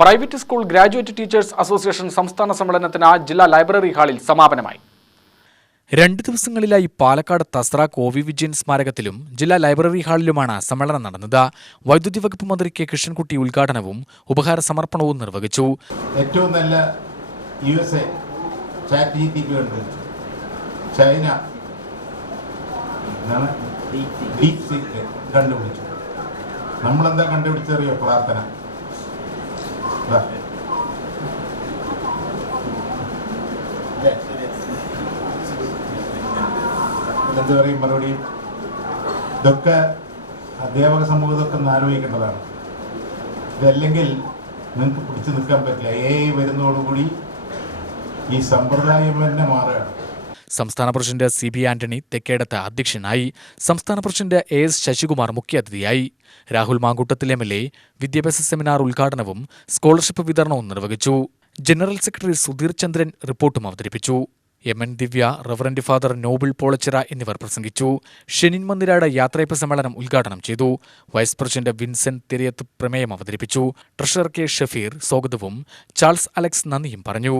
Private school graduate teachers association സംസ്ഥാന സമ്മേളനത്തിന് ജില്ലാ ലൈബ്രറി ഹാളിൽ സമാപനമായി. 2 ദിവസങ്ങളിലായി പാലക്കാട് തസ്ര കോവി വിജയൻ സ്മാരകത്തിലും ജില്ലാ ലൈബ്രറി ഹാളിലുമാണ് സമ്മേളനം നടന്നത്. വൈദ്യുതി വകുപ്പ് മന്ത്രി കെ കൃഷ്ണൻകുട്ടി ഉദ്ഘാടനവും ഉപഹാര സമർപ്പണവും നിർവഹിച്ചു. ഏറ്റവും നല്ല USA ChatGPT ഉണ്ട്, ചൈന DeepSeek കണ്ടുപിടിച്ചു. നമ്മളെന്താ കണ്ടുപിടിച്ചറിയോ? പ്രാർത്ഥന. എന്ത് പറയും മറുപടി? ഇതൊക്കെ അധ്യാപക സമൂഹത്തൊക്കെ ഒന്ന് ആലോചിക്കേണ്ടതാണ്. ഇതല്ലെങ്കിൽ നിങ്ങൾക്ക് പിടിച്ചു നിൽക്കാൻ പറ്റില്ല. വരുന്നതോടുകൂടി ഈ സമ്പ്രദായം തന്നെ മാറുകയാണ്. സംസ്ഥാന പ്രസിഡന്റ് CB ആന്റണി തെക്കേടത്ത് അധ്യക്ഷനായി. സംസ്ഥാന പ്രസിഡന്റ് AS ശശികുമാർ മുഖ്യാതിഥിയായി. രാഹുൽ മാങ്കൂട്ടത്തിൽ MLA വിദ്യാഭ്യാസ സെമിനാർ ഉദ്ഘാടനവും സ്കോളർഷിപ്പ് വിതരണവും നിർവഹിച്ചു. ജനറൽ സെക്രട്ടറി സുധീർ ചന്ദ്രൻ റിപ്പോർട്ടും അവതരിപ്പിച്ചു. MN ദിവ്യ, റവറന്റ് ഫാദർ നോബിൾ പോളച്ചിറ എന്നിവർ പ്രസംഗിച്ചു. ഷെനിൻ മന്ദിരാട് യാത്രയപ്പ് സമ്മേളനം ഉദ്ഘാടനം ചെയ്തു. വൈസ് പ്രസിഡന്റ് വിൻസെന്റ് തിരയത്ത് പ്രമേയം അവതരിപ്പിച്ചു. ട്രഷറർ K ഷഫീർ സ്വാഗതവും ചാൾസ് അലക്സ് നന്ദിയും പറഞ്ഞു.